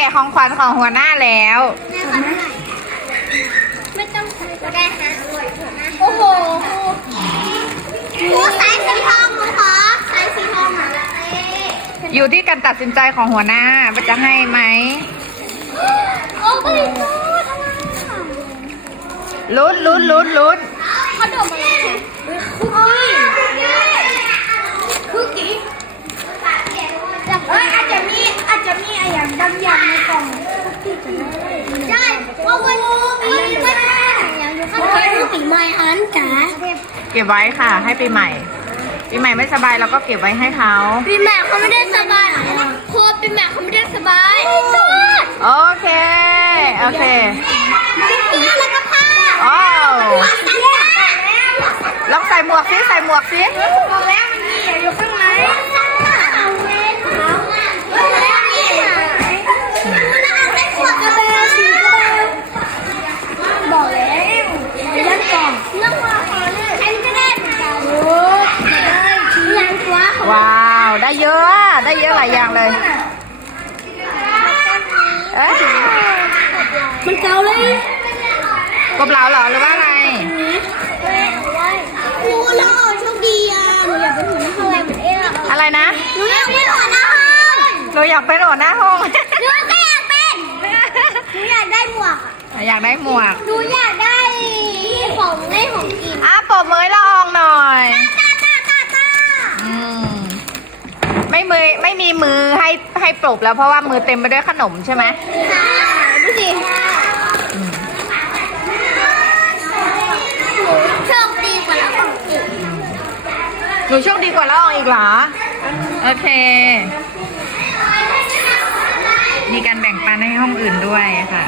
กะของขวัญของหัวหน้าแล้ว ไม่ต้องใส่ก็ได้ฮะโอ้โหครูสายสีทองครูขอสายสีทองมาแล้วอยู่ที่การตัดสินใจของหัวหน้าว่าจะให้ไหม โอ้ยลุ้นลุ้นลุ้นลุ้นขนมอะไรคุกกี้ จจะมีอะไรอย่างดำยำในกล่องคุกกี้กันใช่เพราะว่ามีไม่ได้อย่างอยู่ข้างในคือปีใหม่อันจ๋าเก็บไว้ค่ะ ให้ปีใหม่ ปีใหม่ไม่สบายเราก็เก็บไว้ให้เขาปีใหม่เขาไม่ได้สบายโคตรปีใหม่เขาไม่ได้สบายโอเค โอเคคุกกี้แล้วก็ผ้าโอ้ซันต้าลองใส่หมวกสิใส่หมวกสิบอกแล้วมันมีอยู่ข้างในซันต้าเอาเวนเอาแล้วมีหายแล้วเอาแต่ขวดกระเบลสีกระเบลบอกแล้วเรื่องก่อนเรื่องว่าขอเลยฉันก็ได้เหมือนกันโอ้ได้ชี้ยั นตัวว้าวได้เยอะอะได้เยอะหลายอย่างเลยเอ๊ะมันเก่าเลยกบเหลาเหรอหรือว่าไงครูเราโชคดีอะหนูอยากเป็นหัวหน้าห้องเหมือนเอ๊ะอะไรนะหนูอยากเป็นหัวหน้าห้องเราอยากเป็นหัวหน้าห้องหนูก็อยากเป็นหนูอยากได้หมวกอะอยากได้หมวกหนูอยากได้ของเล่นของกิน อะปรบมือให้ละอองหน่อย ตาตาตาตา อืมไม่มือไม่มีมือให้ให้ปรบแล้วเพราะว่ามือเต็มไปด้วยขนมใช่ไหมค่ะดูสิอืมหนูโชคดีกว่าเราของกินหนูโชคดีกว่าละอองอีกเหรอ โอเค มีการแบ่งปันให้ห้องอื่นด้วยค่ะ